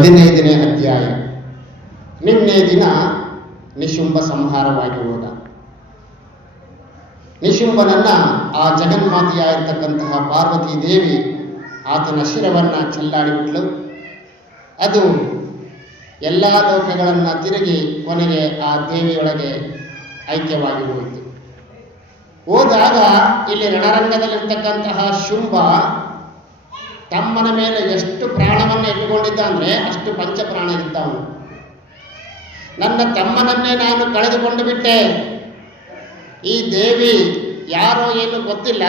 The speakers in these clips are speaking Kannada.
ಹದಿನೈದನೇ ಅಧ್ಯಾಯ. ನಿನ್ನೆ ದಿನ ನಿಶುಂಬ ಸಂಹಾರವಾಗಿ ಹೋದ. ನಿಶುಂಬನನ್ನ ಆ ಜಗನ್ಮಾತೆಯಾಗಿರ್ತಕ್ಕಂತಹ ಪಾರ್ವತಿ ದೇವಿ ಆತನ ಶಿರವನ್ನ ಚೆಲ್ಲಾಡಿಬಿಟ್ಲು ಅದು ಎಲ್ಲ ಲೋಕಗಳನ್ನು ತಿರುಗಿ ಕೊನೆಗೆ ಆ ದೇವಿಯೊಳಗೆ ಐಕ್ಯವಾಗಿ ಹೋಯಿತು. ಹೋದಾಗ ಇಲ್ಲಿ ರಣರಂಗದಲ್ಲಿರ್ತಕ್ಕಂತಹ ಶುಂಭ ತಮ್ಮನ ಮೇಲೆ ಎಷ್ಟು ಪ್ರಾಣವನ್ನು ಇಟ್ಟುಕೊಂಡಿದ್ದ ಅಂದರೆ ಅಷ್ಟು ಪಂಚಪ್ರಾಣ ಇದ್ದ ಅವನು ನನ್ನ ತಮ್ಮನನ್ನೇ ನಾನು ಕಳೆದುಕೊಂಡು ಬಿಟ್ಟೆ. ಈ ದೇವಿ ಯಾರೋ ಏನು ಗೊತ್ತಿಲ್ಲ,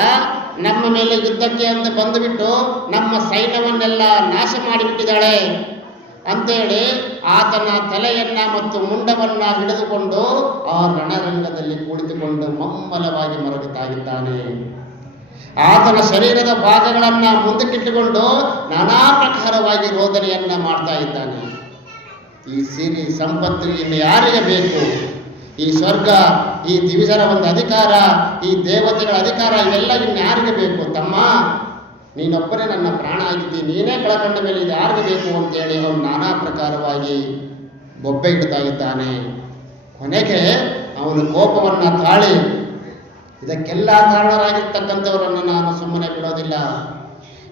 ನಮ್ಮ ಮೇಲೆ ಯುದ್ಧಕ್ಕೆ ಅಂತ ಬಂದುಬಿಟ್ಟು ನಮ್ಮ ಸೈನ್ಯವನ್ನೆಲ್ಲ ನಾಶ ಮಾಡಿಬಿಟ್ಟಿದ್ದಾಳೆ. ಅಂತೇಳಿ ಆತನ ತಲೆಯನ್ನ ಮತ್ತು ಮುಂಡವನ್ನ ಹಿಡಿದುಕೊಂಡು ಆ ರಣರಂಗದಲ್ಲಿ ಕುಳಿತುಕೊಂಡು ಮಮ್ಮಲವಾಗಿ ಮರಗುತ್ತಾ ಇದ್ದಾನೆ. ಆತನ ಶರೀರದ ಭಾಗಗಳನ್ನ ಮುಂದಕ್ಕಿಟ್ಟುಕೊಂಡು ನಾನಾ ಪ್ರಕಾರವಾಗಿ ರೋದನೆಯನ್ನ ಮಾಡ್ತಾ ಇದ್ದಾನೆ. ಈ ಸಿರಿ ಸಂಪತ್ತು ಇನ್ನು ಯಾರಿಗೆ ಬೇಕು ಈ ಸ್ವರ್ಗ, ಈ ದಿವಿಜರ ಒಂದು ಅಧಿಕಾರ, ಈ ದೇವತೆಗಳ ಅಧಿಕಾರ, ಇವೆಲ್ಲ ಯಾರಿಗೆ ಬೇಕು? ತಮ್ಮ, ನೀನೊಬ್ಬನೇ ನನ್ನ ಪ್ರಾಣ ಆಗಿದ್ದಿ, ನೀನೇ ಕಳಕಂಡ ಮೇಲೆ ಇದು ಯಾರಿಗೆ ಬೇಕು ಅಂತೇಳಿ ಅವನು ನಾನಾ ಪ್ರಕಾರವಾಗಿ ಬೊಬ್ಬೆ ಇಡ್ತಾ ಇದ್ದಾನೆ. ಕೊನೆಗೆ ಅವನು ಕೋಪವನ್ನ ತಾಳಿ ಇದಕ್ಕೆಲ್ಲ ಕಾರಣರಾಗಿರ್ತಕ್ಕಂಥವರನ್ನು ನಾನು ಸುಮ್ಮನೆ ಬಿಡೋದಿಲ್ಲ.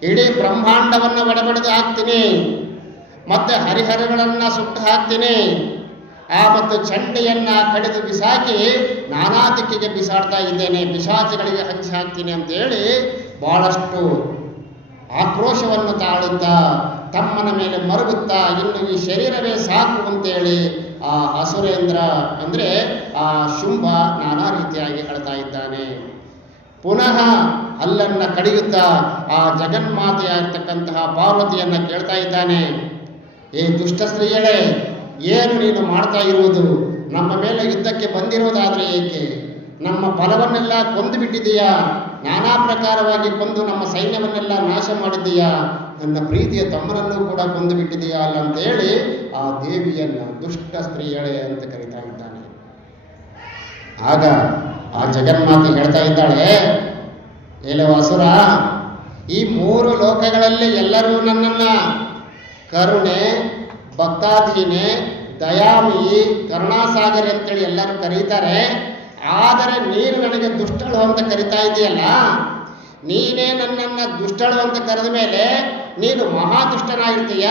ಇಡೀ ಬ್ರಹ್ಮಾಂಡವನ್ನು ಒಡಬಡಿದು ಹಾಕ್ತೀನಿ. ಮತ್ತೆ ಹರಿಹರಗಳನ್ನ ಸುಟ್ಟು ಹಾಕ್ತೀನಿ. ಆ ಮತ್ತು ಚಂಡೆಯನ್ನ ಕಡಿದು ಬಿಸಾಕಿ ನಾನಾ ದಿಕ್ಕಿಗೆ ಬಿಸಾಡ್ತಾ ಇದ್ದೇನೆ. ಬಿಸಾಚಿಗಳಿಗೆ ಹಂಚಿ ಹಾಕ್ತೀನಿ ಅಂತ ಹೇಳಿ ಬಹಳಷ್ಟು ಆಕ್ರೋಶವನ್ನು ತಾಳುತ್ತಾ ತಮ್ಮನ ಮೇಲೆ ಮರುಗುತ್ತಾ ಇನ್ನು ಈ ಶರೀರವೇ ಸಾಕು ಅಂತೇಳಿ ಆ ಅಸುರೇಂದ್ರ ಅಂದ್ರೆ ಆ ಶುಂಭ ನಾನಾ ರೀತಿಯಾಗಿ ಹೇಳ್ತಾ ಇದ್ದಾನೆ. ಪುನಃ ಅಲ್ಲನ್ನ ಕಡಿಯುತ್ತಾ ಆ ಜಗನ್ಮಾತೆಯಾಗಿರ್ತಕ್ಕಂತಹ ಪಾರ್ವತಿಯನ್ನ ಕೇಳ್ತಾ ಇದ್ದಾನೆ. ಏ ದುಷ್ಟ ಸ್ತ್ರೀಯಳೇ, ಏನು ನೀನು ಮಾಡ್ತಾ ಇರುವುದು? ನಮ್ಮ ಮೇಲೆ ಯುದ್ಧಕ್ಕೆ ಬಂದಿರೋದಾದ್ರೆ ಏಕೆ? ನಮ್ಮ ಬಲವನ್ನೆಲ್ಲ ಕೊಂದು ಬಿಟ್ಟಿದೆಯಾ ನಾನಾ ಪ್ರಕಾರವಾಗಿ ಕೊಂದು ನಮ್ಮ ಸೈನ್ಯವನ್ನೆಲ್ಲ ನಾಶ ಮಾಡಿದ್ದೀಯಾ? ನನ್ನ ಪ್ರೀತಿಯ ತಮ್ಮನನ್ನು ಕೂಡ ಕೊಂದು ಬಿಟ್ಟಿದೆಯಾ ಅಲ್ಲ ಅಂತ ಹೇಳಿ ಆ ದೇವಿಯನ್ನು ದುಷ್ಟ ಸ್ತ್ರೀಯಳೆ ಅಂತ ಕರೀತಾ ಇದ್ದಾನೆ. ಆಗ ಆ ಜಗನ್ಮಾತೆ ಹೇಳ್ತಾ ಇದ್ದಾಳೆ, ಏಲೋ ಅಸುರ, ಈ ಮೂರು ಲೋಕಗಳಲ್ಲಿ ಎಲ್ಲರೂ ನನ್ನನ್ನ ಕರುಣೆ, ಭಕ್ತಾಧೀನೆ ದಯಾಮಿ ಕರುಣಾಸಾಗರಿ ಅಂತೇಳಿ ಎಲ್ಲರೂ ಕರೀತಾರೆ. ಆದರೆ ನೀನು ನನಗೆ ದುಷ್ಟಳು ಅಂತ ಕರಿತಾ ಇದೆಯಲ್ಲ? ನೀನೇ ನನ್ನನ್ನು ದುಷ್ಟಳು ಅಂತ ಕರೆದ ಮೇಲೆ ನೀನು ಮಹಾ ದುಷ್ಟನಾಗಿರ್ತೀಯ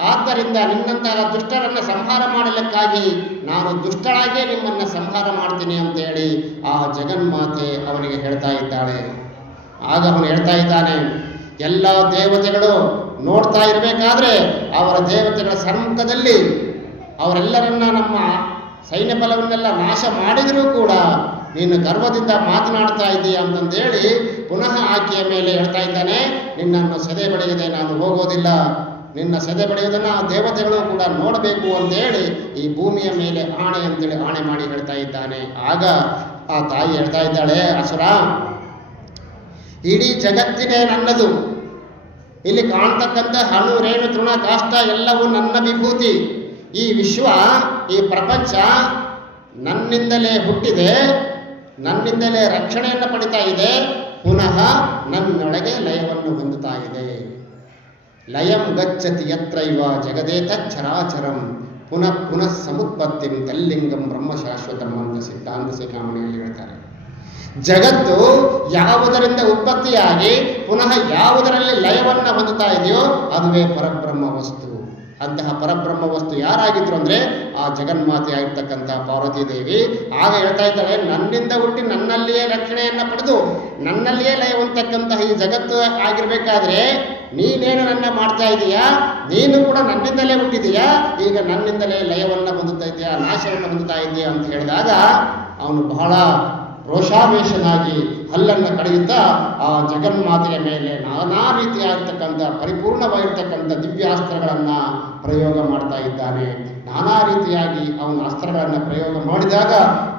ಆದ್ದರಿಂದ ನಿನ್ನಂತಹ ದುಷ್ಟರನ್ನು ಸಂಹಾರ ಮಾಡಲಿಕ್ಕಾಗಿ ನಾನು ದುಷ್ಟರಾಗಿಯೇ ನಿಮ್ಮನ್ನು ಸಂಹಾರ ಮಾಡ್ತೀನಿ ಅಂತೇಳಿ ಆ ಜಗನ್ಮಾತೆ ಅವನಿಗೆ ಹೇಳ್ತಾ ಇದ್ದಾಳೆ. ಆಗ ಅವನು ಹೇಳ್ತಾ ಇದ್ದಾನೆ, ಎಲ್ಲ ದೇವತೆಗಳು ನೋಡ್ತಾ ಇರಬೇಕಾದ್ರೆ ಅವರ ದೇವತೆಗಳ ಸಮ್ಮುಖದಲ್ಲಿ ಅವರೆಲ್ಲರನ್ನ ನಮ್ಮ ಸೈನ್ಯ ಬಲವನ್ನೆಲ್ಲ ನಾಶ ಮಾಡಿದರೂ ಕೂಡ ನೀನು ಗರ್ವದಿಂದ ಮಾತನಾಡ್ತಾ ಇದ್ದೀಯ ಅಂತಂದೇಳಿ ಪುನಃ ಆಕೆಯ ಮೇಲೆ ಹೇಳ್ತಾ ಇದ್ದಾನೆ, ನಿನ್ನನ್ನು ಸದೆ ಬಡಿಯದೆ ನಾನು ಹೋಗೋದಿಲ್ಲ. ನಿನ್ನ ಸದೆ ಬಡಿಯೋದನ್ನ ದೇವತೆಗಳು ಕೂಡ ನೋಡಬೇಕು ಅಂತೇಳಿ ಈ ಭೂಮಿಯ ಮೇಲೆ ಆಣೆ ಅಂತೇಳಿ ಆಣೆ ಮಾಡಿ ಹೇಳ್ತಾ ಇದ್ದಾನೆ. ಆಗ ಆ ತಾಯಿ ಹೇಳ್ತಾ ಇದ್ದಾಳೆ, ಅಸುರ, ಇಡೀ ಜಗತ್ತಿನೇ ನನ್ನದು. ಇಲ್ಲಿ ಕಾಣ್ತಕ್ಕಂಥ ಹಣು ರೇಣು, ತೃಣ, ಕಾಷ್ಟ ಎಲ್ಲವೂ ನನ್ನ ವಿಭೂತಿ. ಈ ವಿಶ್ವ, ಈ ಪ್ರಪಂಚ ನನ್ನಿಂದಲೇ ಹುಟ್ಟಿದೆ, ನನ್ನಿಂದಲೇ ರಕ್ಷಣೆಯನ್ನು ಪಡಿತಾ ಇದೆ. ಪುನಃ ನನ್ನೊಳಗೆ ಲಯವನ್ನು ಹೊಂದುತ್ತಾ ಇದೆ. ಲಯಂ ಗಚ್ಚತಿ ಯತ್ರೈವ ಜಗದೇತ ಚರಾಚರಂ. ಪುನಃ ಪುನಃ ಸಮುತ್ಪತ್ತಿಂ ತಲ್ಲಿಂಗಂ ಬ್ರಹ್ಮ ಶಾಶ್ವತಂ ಅಂತ ಸಿದ್ಧಾಂತ ಶಿಖಾಮಣಿಯಲ್ಲಿ ಹೇಳ್ತಾರೆ. ಜಗತ್ತು ಯಾವುದರಿಂದ ಉತ್ಪತ್ತಿಯಾಗಿ ಪುನಃ ಯಾವುದರಲ್ಲಿ ಲಯವನ್ನು ಹೊಂದುತ್ತಾ ಇದೆಯೋ, ಅದುವೇ ಪರಬ್ರಹ್ಮ ವಸ್ತು. ಅಂತಹ ಪರಬ್ರಹ್ಮ ವಸ್ತು ಯಾರಾಗಿದ್ರು ಅಂದ್ರೆ ಆ ಜಗನ್ಮಾತೆ ಆಗಿರ್ತಕ್ಕಂಥ ಪಾರ್ವತಿ ದೇವಿ ಆಗ ಹೇಳ್ತಾ ಇದ್ದಾಳೆ, ನನ್ನಿಂದ ಹುಟ್ಟಿ ನನ್ನಲ್ಲಿಯೇ ರಕ್ಷಣೆಯನ್ನ ಪಡೆದು, ನನ್ನಲ್ಲಿಯೇ ಲಯವಂತಕ್ಕಂತಹ ಈ ಜಗತ್ತು ಆಗಿರ್ಬೇಕಾದ್ರೆ ನೀನೇನು ನನ್ನ ಮಾಡ್ತಾ ಇದೀಯಾ? ನೀನು ಕೂಡ ನನ್ನಿಂದಲೇ ಹುಟ್ಟಿದೀಯಾ? ಈಗ ನನ್ನಿಂದಲೇ ಲಯವನ್ನ ಹೊಂದುತ್ತಾ ಇದೆಯಾ? ನಾಶವನ್ನು ಹೊಂದುತ್ತಾ ಇದೆಯಾ? ಅಂತ ಹೇಳಿದಾಗ ಅವನು ಬಹಳ ರೋಷಾವೇಶನಾಗಿ ಹಲ್ಲನ್ನು ಕಡಿಯುತ್ತಾ ಆ ಜಗನ್ಮಾತೆಯ ಮೇಲೆ ನಾನಾ ರೀತಿಯಾಗಿರ್ತಕ್ಕಂಥ, ಪರಿಪೂರ್ಣವಾಗಿರ್ತಕ್ಕಂಥ ದಿವ್ಯಾಸ್ತ್ರಗಳನ್ನು ಪ್ರಯೋಗ ಮಾಡ್ತಾ ಇದ್ದಾನೆ. ನಾನಾ ರೀತಿಯಾಗಿ ಅವನ ಅಸ್ತ್ರಗಳನ್ನು ಪ್ರಯೋಗ ಮಾಡಿದಾಗ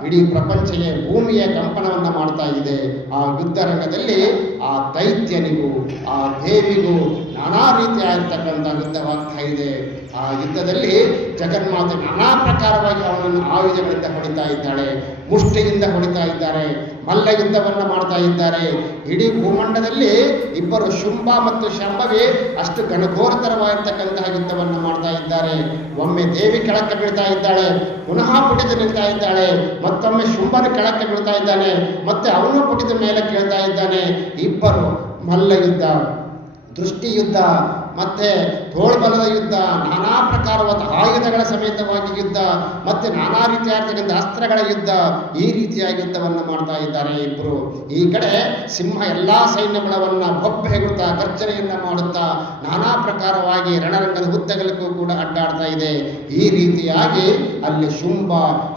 ಇಡೀ ಪ್ರಪಂಚವೇ ಭೂಮಿಯ ಕಂಪನವನ್ನು ಮಾಡ್ತಾ ಇದೆ. ಆ ಯುದ್ಧರಂಗದಲ್ಲಿ ಆ ದೈತ್ಯನಿಗೂ, ಆ ದೇವಿಗೂ ನಾನಾ ರೀತಿಯಾಗಿರ್ತಕ್ಕಂಥ ಯುದ್ಧವಾಗ್ತಾ ಇದೆ ಆ ಯುದ್ಧದಲ್ಲಿ ಜಗನ್ಮಾತೆ ನಾನಾ ಪ್ರಕಾರವಾಗಿ ಅವನನ್ನು ಆಯುಧಗಳಿಂದ ಹೊಡಿತಾ ಇದ್ದಾಳೆ, ಮುಷ್ಟಿಯಿಂದ ಹೊಡಿತಾ ಇದ್ದಾರೆ ಮಲ್ಲ ಯುದ್ಧವನ್ನು ಮಾಡ್ತಾ ಇದ್ದಾರೆ. ಇಡೀ ಭೂಮಂಡದಲ್ಲಿ ಇಬ್ಬರು ಶುಂಭ ಮತ್ತು ಶಂಭವೇ ಅಷ್ಟು ಘನಘೋರತರವಾಗಿರ್ತಕ್ಕಂತಹ ಯುದ್ಧವನ್ನು ಮಾಡ್ತಾ ಇದ್ದಾರೆ. ಒಮ್ಮೆ ದೇವಿ ಕೆಳಕ್ಕೆ ಬೀಳ್ತಾ ಇದ್ದಾಳೆ, ಪುನಃ ಪುಟಿದು ನಿಲ್ತಾ ಇದ್ದಾಳೆ, ಮತ್ತೊಮ್ಮೆ ಶುಂಭನ ಕೆಳಕ್ಕೆ ಬೀಳ್ತಾ ಇದ್ದಾನೆ, ಮತ್ತೆ ಅವನು ಪುಟಿದ ಮೇಲೆ ಕೇಳ್ತಾ ಇದ್ದಾನೆ, ಇಬ್ಬರು ಮಲ್ಲ ಯುದ್ಧ ದೃಷ್ಟಿ ಯುದ್ಧ ಮತ್ತೆ ತೋಳ್ಬಲದ ಯುದ್ಧ, ನಾನಾ ಪ್ರಕಾರವಾದ ಆಯುಧಗಳ ಸಮೇತವಾಗಿ ಯುದ್ಧ, ಮತ್ತೆ ನಾನಾ ರೀತಿಯಾಗಿರ್ತಕ್ಕಂಥ ಅಸ್ತ್ರಗಳ ಯುದ್ಧ, ಈ ರೀತಿಯ ಯುದ್ಧವನ್ನು ಮಾಡ್ತಾ ಇದ್ದಾರೆ ಇಬ್ಬರು ಈ ಕಡೆ ಸಿಂಹ ಎಲ್ಲಾ ಸೈನ್ಯಬಲವನ್ನ ಬೊಬ್ಬೆಗುತ್ತಾ ಗರ್ಜನೆಯನ್ನ ಮಾಡುತ್ತಾ ನಾನಾ ಪ್ರಕಾರವಾಗಿ ರಣರಂಗದ ಹುದ್ದೆಗಳಿಗೂ ಕೂಡ ಅಡ್ಡಾಡ್ತಾ ಇದೆ. ಈ ರೀತಿಯಾಗಿ ಅಲ್ಲಿ ಶುಂಭ,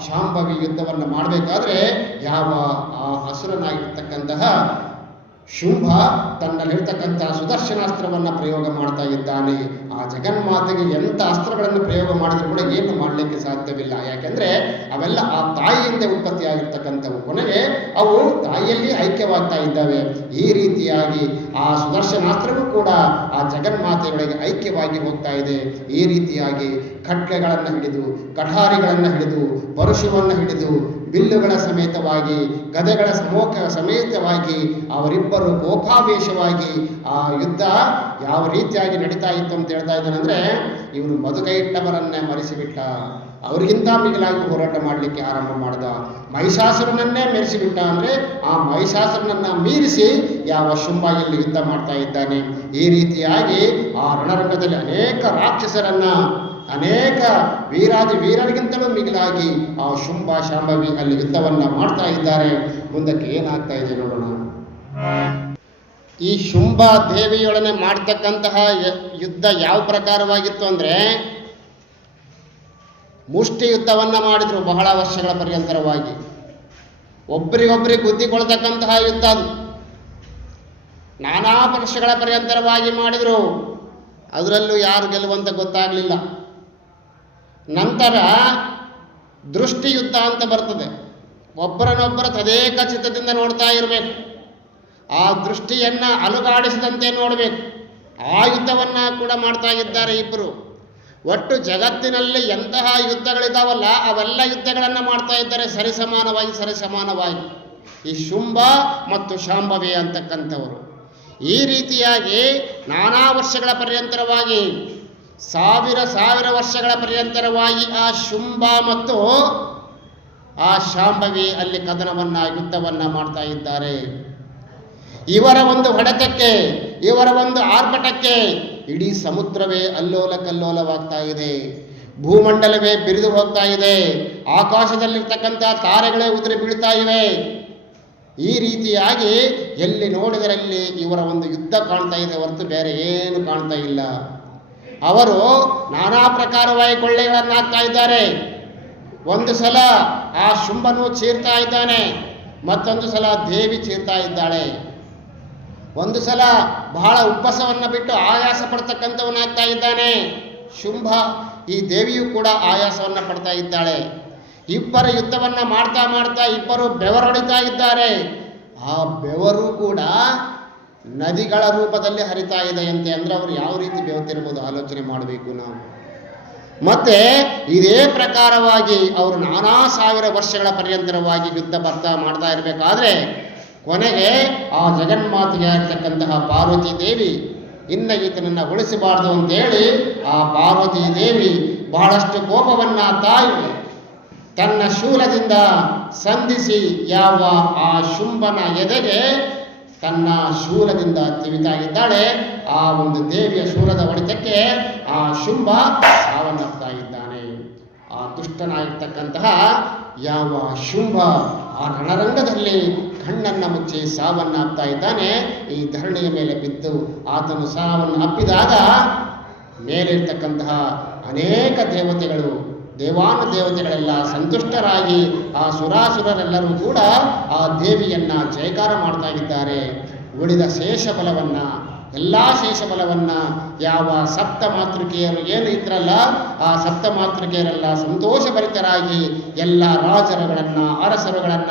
ಶಾಂಭವಿ ಯುದ್ಧವನ್ನು ಮಾಡಬೇಕಾದ್ರೆ ಯಾವ ಆ ಹಸುರನಾಗಿರ್ತಕ್ಕಂತಹ ಶುಂಭ ತನ್ನಲ್ಲಿರ್ತಕ್ಕಂಥ ಸುದರ್ಶನಾಸ್ತ್ರವನ್ನು ಪ್ರಯೋಗ ಮಾಡ್ತಾ ಇದ್ದಾನೆ. ಆ ಜಗನ್ಮಾತೆಗೆ ಎಂಥ ಅಸ್ತ್ರಗಳನ್ನು ಪ್ರಯೋಗ ಮಾಡಿದ್ರು ಕೂಡ ಏನು ಮಾಡಲಿಕ್ಕೆ ಸಾಧ್ಯವಿಲ್ಲ. ಯಾಕೆಂದ್ರೆ ಅವೆಲ್ಲ ಆ ತಾಯಿಯಿಂದ ಉತ್ಪತ್ತಿಯಾಗಿರ್ತಕ್ಕಂಥವು. ಕೊನೆಗೆ ಅವು ತಾಯಿಯಲ್ಲಿ ಐಕ್ಯವಾಗ್ತಾ ಇದ್ದಾವೆ. ಈ ರೀತಿಯಾಗಿ ಆ ಸುದರ್ಶನಾಸ್ತ್ರವೂ ಕೂಡ ಆ ಜಗನ್ಮಾತೆಗಳಿಗೆ ಐಕ್ಯವಾಗಿ ಹೋಗ್ತಾ ಇದೆ. ಈ ರೀತಿಯಾಗಿ ಖಡ್ಗಗಳನ್ನು ಹಿಡಿದು, ಕಠಾರಿಗಳನ್ನು ಹಿಡಿದು ಪರಶುವನ್ನು ಹಿಡಿದು ಬಿಲ್ಲುಗಳ ಸಮೇತವಾಗಿ, ಗದೆಗಳ ಸಮೋಕ ಸಮೇತವಾಗಿ, ಅವರಿಬ್ಬರು ಕೋಪಾವೇಶವಾಗಿ ಆ ಯುದ್ಧ ಯಾವ ರೀತಿಯಾಗಿ ನಡೀತಾ ಇತ್ತು ಅಂತ ಹೇಳ್ತಾ ಇದ್ದಾನಂದ್ರೆ ಇವನು ಮಧುಕೈಟ್ಟವರನ್ನೇ ಮರೆಸಿಬಿಟ್ಟ. ಅವರಿಗಿಂತ ಮಿಗಿಲಾಗಿ ಹೋರಾಟ ಮಾಡಲಿಕ್ಕೆ ಆರಂಭ ಮಾಡಿದ. ಮಹಿಷಾಸುರನನ್ನೇ ಮೆರೆಸಿಬಿಟ್ಟ ಅಂದ್ರೆ, ಆ ಮಹಿಷಾಸುರನನ್ನ ಮೀರಿಸಿ ಯಾವ ಶುಂಭ ಯುದ್ಧ ಮಾಡ್ತಾ ಇದ್ದಾನೆ. ಈ ರೀತಿಯಾಗಿ ಆ ರಣರಂಗದಲ್ಲಿ ಅನೇಕ ರಾಕ್ಷಸರನ್ನ ಅನೇಕ ವೀರಾದಿ ವೀರರಿಗಿಂತಲೂ ಮಿಗಿಲಾಗಿ ಆ ಶುಂಭ ಶಾಂಭವಿ ಅಲ್ಲಿ ಯುದ್ಧವನ್ನ ಮಾಡ್ತಾ ಇದ್ದಾರೆ. ಮುಂದಕ್ಕೆ ಏನಾಗ್ತಾ ಇದೆ ನೋಡೋಣ. ಈ ಶುಂಭ ದೇವಿಯೊಡನೆ ಮಾಡ್ತಕ್ಕಂತಹ ಯುದ್ಧ ಯಾವ ಪ್ರಕಾರವಾಗಿತ್ತು ಅಂದ್ರೆ, ಮುಷ್ಟಿ ಯುದ್ಧವನ್ನ ಮಾಡಿದ್ರು ಬಹಳ ವರ್ಷಗಳ ಪರ್ಯಂತರವಾಗಿ. ಒಬ್ಬರಿಗೊಬ್ಬರಿಗೆ ಗುದ್ದಿಕೊಳ್ತಕ್ಕಂತಹ ಯುದ್ಧ ಅದು. ನಾನಾ ವರ್ಷಗಳ ಪರ್ಯಂತರವಾಗಿ ಮಾಡಿದ್ರು. ಅದರಲ್ಲೂ ಯಾರು ಗೆಲ್ಲುವಂತ ಗೊತ್ತಾಗಲಿಲ್ಲ. ನಂತರ ದೃಷ್ಟಿ ಯುದ್ಧ ಅಂತ ಬರ್ತದೆ. ಒಬ್ಬರನ್ನೊಬ್ಬರ ತದೇಕ ಚಿತ್ತದಿಂದ ನೋಡ್ತಾ ಇರಬೇಕು. ಆ ದೃಷ್ಟಿಯನ್ನ ಅಲುಗಾಡಿಸಿದಂತೆ ನೋಡಬೇಕು. ಆ ಯುದ್ಧವನ್ನು ಕೂಡ ಮಾಡ್ತಾ ಇದ್ದಾರೆ ಇಬ್ಬರು ಒಟ್ಟು ಜಗತ್ತಿನಲ್ಲಿ ಎಂತಹ ಯುದ್ಧಗಳಿದಾವಲ್ಲ, ಅವೆಲ್ಲ ಯುದ್ಧಗಳನ್ನು ಮಾಡ್ತಾ ಇದ್ದಾರೆ. ಸರಿಸಮಾನವಾಗಿ ಸರಿಸಮಾನವಾಗಿ. ಈ ಶುಂಭ ಮತ್ತು ಶಾಂಭವಿ ಅಂತಕ್ಕಂಥವರು. ಈ ರೀತಿಯಾಗಿ ನಾನಾ ವರ್ಷಗಳ ಪರ್ಯಂತರವಾಗಿ ಸಾವಿರ ಸಾವಿರ ವರ್ಷಗಳ ಪರ್ಯಂತರವಾಗಿ ಆ ಶುಂಭ ಮತ್ತು ಆ ಶಾಂಭವಿ ಅಲ್ಲಿ ಕದನವನ್ನ ಯುದ್ಧವನ್ನ ಮಾಡ್ತಾ ಇದ್ದಾರೆ. ಇವರ ಒಂದು ಹೊಡೆತಕ್ಕೆ, ಇವರ ಒಂದು ಆರ್ಭಟಕ್ಕೆ ಇಡೀ ಸಮುದ್ರವೇ ಅಲ್ಲೋಲ ಕಲ್ಲೋಲವಾಗ್ತಾ ಇದೆ. ಭೂಮಂಡಲವೇ ಬಿರಿದು ಹೋಗ್ತಾ ಇದೆ. ಆಕಾಶದಲ್ಲಿರ್ತಕ್ಕಂಥ ತಾರೆಗಳೇ ಉದುರಿ ಬೀಳ್ತಾ ಇವೆ. ಈ ರೀತಿಯಾಗಿ ಎಲ್ಲಿ ನೋಡಿದರಲ್ಲಿ ಇವರ ಒಂದು ಯುದ್ಧ ಕಾಣ್ತಾ ಇದೆ ಹೊರತು ಬೇರೆ ಏನು ಕಾಣ್ತಾ ಇಲ್ಲ. ಅವರು ನಾನಾ ಪ್ರಕಾರವಾಗಿ ಕೊಳ್ಳೆಗಳನ್ನು ಇದ್ದಾರೆ. ಒಂದು ಸಲ ಆ ಶುಂಭನು ಚೀರ್ತಾ ಇದ್ದಾನೆ, ಮತ್ತೊಂದು ಸಲ ದೇವಿ ಚೀರ್ತಾ ಇದ್ದಾಳೆ. ಒಂದು ಸಲ ಬಹಳ ಉಪ್ಪಸವನ್ನು ಬಿಟ್ಟು ಆಯಾಸ ಪಡ್ತಕ್ಕಂಥವನಾಗ್ತಾ ಇದ್ದಾನೆ. ಶುಂಭ ಈ ದೇವಿಯು ಕೂಡ ಆಯಾಸವನ್ನು ಪಡ್ತಾ ಇದ್ದಾಳೆ. ಇಬ್ಬರ ಯುದ್ಧವನ್ನು ಮಾಡ್ತಾ ಮಾಡ್ತಾ ಇಬ್ಬರು ಬೆವರೊಡಿತಾ ಇದ್ದಾರೆ. ಆ ಬೆವರು ಕೂಡ ನದಿಗಳ ರೂಪದಲ್ಲಿ ಹರಿತಾ ಇದೆಯಂತೆ ಅಂದ್ರೆ ಅವರು ಯಾವ ರೀತಿ ಬೆವತಿರ್ಬೋದು ಆಲೋಚನೆ ಮಾಡಬೇಕು ನಾವು. ಮತ್ತೆ ಇದೇ ಪ್ರಕಾರವಾಗಿ ಅವರು ನಾನಾ ಸಾವಿರ ವರ್ಷಗಳ ಪರ್ಯಂತರವಾಗಿ ಯುದ್ಧ ಬರ್ತಾ ಮಾಡ್ತಾ ಇರಬೇಕಾದ್ರೆ ಕೊನೆಗೆ ಆ ಜಗನ್ಮಾತೆಗೆ ಆಗ್ತಕ್ಕಂತಹ ಪಾರ್ವತಿ ದೇವಿ ಇನ್ನ ಈತನನ್ನ ಉಳಿಸಬಾರದು ಅಂತೇಳಿ ಆ ಪಾರ್ವತಿ ದೇವಿ ಬಹಳಷ್ಟು ಕೋಪವನ್ನ ತಾಯಿ ತನ್ನ ಶೂಲದಿಂದ ಸಂಧಿಸಿ ಯಾವ ಆ ಶುಂಭನ ಎದೆಗೆ ತನ್ನ ಶೂಲದಿಂದ ಇದ್ದಾಳೆ ಆ ಒಂದು ದೇವಿಯ ಶೂಲದ ಹೊಡೆತಕ್ಕೆ ಆ ಶುಂಭ ಸಾವನ್ನಪ್ತಾ ಇದ್ದಾನೆ. ಆ ದುಷ್ಟನಾಗಿರ್ತಕ್ಕಂತಹ ಯಾವ ಶುಂಭ ಆ ರಣರಂಗದಲ್ಲಿ ಕಣ್ಣನ್ನು ಮುಚ್ಚಿ ಸಾವನ್ನಾಗ್ತಾ ಇದ್ದಾನೆ. ಈ ಧರಣಿಯ ಮೇಲೆ ಬಿದ್ದು ಆತನು ಸಾವನ್ನು ಅಪ್ಪಿದಾಗ ಮೇಲಿರ್ತಕ್ಕಂತಹ ಅನೇಕ ದೇವತೆಗಳು ದೇವಾನು ದೇವತೆಗಳೆಲ್ಲ ಸಂತುಷ್ಟರಾಗಿ ಆ ಸುರಾಸುರರೆಲ್ಲರೂ ಕೂಡ ಆ ದೇವಿಯನ್ನ ಜಯಕಾರ ಮಾಡ್ತಾ ಇದ್ದಾರೆ. ಉಳಿದ ಶೇಷ ಬಲವನ್ನ ಎಲ್ಲಾ ಶೇಷ ಬಲವನ್ನ ಯಾವ ಸಪ್ತ ಮಾತೃಕೆಯರು ಏನು ಇದ್ರಲ್ಲ, ಆ ಸಪ್ತ ಮಾತೃಕೆಯರೆಲ್ಲ ಸಂತೋಷಭರಿತರಾಗಿ ಎಲ್ಲ ರಾಜರುಗಳನ್ನ, ಅರಸರುಗಳನ್ನ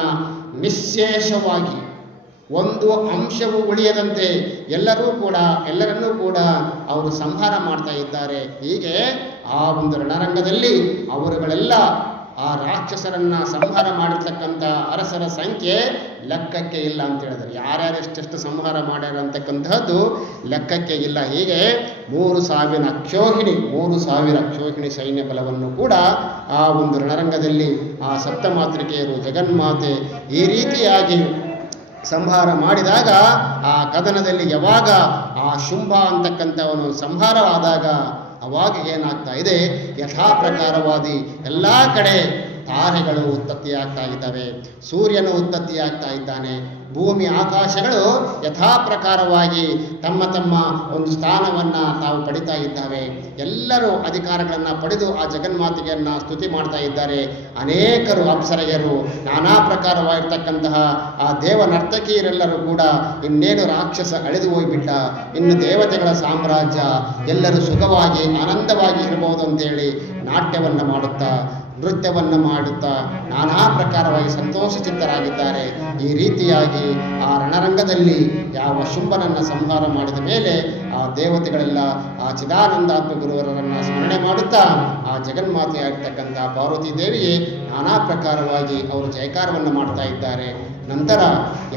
ನಿಶ್ಶೇಷವಾಗಿ ಒಂದು ಅಂಶವು ಉಳಿಯದಂತೆ ಎಲ್ಲರೂ ಕೂಡ, ಎಲ್ಲರನ್ನೂ ಕೂಡ ಅವರು ಸಂಹಾರ ಮಾಡ್ತಾ ಇದ್ದಾರೆ. ಹೀಗೆ ಆ ಒಂದು ರಣರಂಗದಲ್ಲಿ ಅವರುಗಳೆಲ್ಲ ಆ ರಾಕ್ಷಸರನ್ನ ಸಂಹಾರ ಮಾಡಿರ್ತಕ್ಕಂಥ ಅರಸರ ಸಂಖ್ಯೆ ಲೆಕ್ಕಕ್ಕೆ ಇಲ್ಲ ಅಂತ ಹೇಳಿದ್ರು ಯಾರ್ಯಾರು ಎಷ್ಟೆಷ್ಟು ಸಂಹಾರ ಮಾಡ್ಯಾರ ಅಂತಕ್ಕಂತಹದ್ದು ಲೆಕ್ಕಕ್ಕೆ ಇಲ್ಲ. ಹೀಗೆ ಮೂರು ಸಾವಿರ ಅಕ್ಷೋಹಿಣಿ, ಮೂರು ಸಾವಿರ ಅಕ್ಷೋಹಿಣಿ ಸೈನ್ಯ ಬಲವನ್ನು ಕೂಡ ಆ ಒಂದು ರಣರಂಗದಲ್ಲಿ ಆ ಸಪ್ತಮಾತೃಕೆಯರು ಜಗನ್ಮಾತೆ ಈ ರೀತಿಯಾಗಿ ಸಂಹಾರ ಮಾಡಿದಾಗ ಆ ಕದನದಲ್ಲಿ ಯಾವಾಗ ಆ ಶುಂಭ ಅಂತಕ್ಕಂಥವನು ಸಂಹಾರವಾದಾಗ ಅವಾಗ ಏನಾಗ್ತಾ ಇದೆ? ಯಥಾ ಪ್ರಕಾರವಾದಿ ಎಲ್ಲ ಕಡೆ ತಾರೆಗಳು ಉತ್ಪತ್ತಿಯಾಗ್ತಾ ಇದ್ದಾವೆ. ಸೂರ್ಯನು ಉತ್ಪತ್ತಿಯಾಗ್ತಾ ಇದ್ದಾನೆ. ಭೂಮಿ ಆಕಾಶಗಳು ಯಥಾ ಪ್ರಕಾರವಾಗಿ ತಮ್ಮ ತಮ್ಮ ಒಂದು ಸ್ಥಾನವನ್ನ ತಾವು ಪಡಿತಾ ಇದ್ದಾವೆ. ಎಲ್ಲರೂ ಅಧಿಕಾರಗಳನ್ನು ಪಡೆದು ಆ ಜಗನ್ಮಾತೆಯನ್ನು ಸ್ತುತಿ ಮಾಡ್ತಾ ಇದ್ದಾರೆ. ಅನೇಕರು ಅಪ್ಸರೆಯರು, ನಾನಾ ಪ್ರಕಾರವಾಗಿರ್ತಕ್ಕಂತಹ ಆ ದೇವ ನರ್ತಕಿಯರೆಲ್ಲರೂ ಕೂಡ ಇನ್ನೇನು ರಾಕ್ಷಸ ಅಳೆದು ಹೋಗಿಬಿಟ್ಟ, ಇನ್ನು ದೇವತೆಗಳ ಸಾಮ್ರಾಜ್ಯ ಎಲ್ಲರೂ ಸುಖವಾಗಿ, ಆನಂದವಾಗಿ ಇರಬಹುದು ಅಂತೇಳಿ ನಾಟ್ಯವನ್ನ ಮಾಡುತ್ತಾ, ನೃತ್ಯವನ್ನ ಮಾಡುತ್ತಾ, ನಾನಾ ಪ್ರಕಾರವಾಗಿ ಸಂತೋಷಚಿತ್ತರಾಗಿದ್ದಾರೆ. ಈ ರೀತಿಯಾಗಿ ಆ ರಣರಂಗದಲ್ಲಿ ಯಾವ ಶುಂಭನನ್ನು ಸಂಹಾರ ಮಾಡಿದ ಮೇಲೆ ಆ ದೇವತೆಗಳೆಲ್ಲ ಆ ಚಿದಾನಂದಾತ್ಮ ಗುರುವರನ್ನು ಸ್ಮರಣೆ ಮಾಡುತ್ತಾ, ಆ ಜಗನ್ಮಾತೆಯಾಗಿರ್ತಕ್ಕಂಥ ಪಾರ್ವತಿ ದೇವಿಯೇ ನಾನಾ ಪ್ರಕಾರವಾಗಿ ಅವರು ಜಯಕಾರವನ್ನು ಮಾಡ್ತಾ ಇದ್ದಾರೆ. ನಂತರ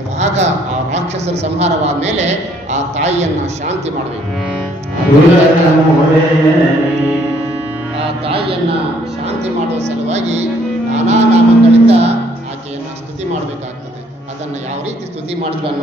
ಯಾವಾಗ ಆ ರಾಕ್ಷಸರ ಸಂಹಾರವಾದ ಮೇಲೆ ಆ ತಾಯಿಯನ್ನ ಶಾಂತಿ ಮಾಡಬೇಕು. ತಾಯಿಯನ್ನ ಶಾಂತಿ ಮಾಡುವ ಸಲುವಾಗಿ ನಾನಾ ನಾಮಗಳಿಂದ ಆಕೆಯನ್ನ ಸ್ತುತಿ ಮಾಡಬೇಕಾಗ್ತದೆ. ಅದನ್ನು ಯಾವ ರೀತಿ ಸ್ತುತಿ ಅನ್ನುವಂಥ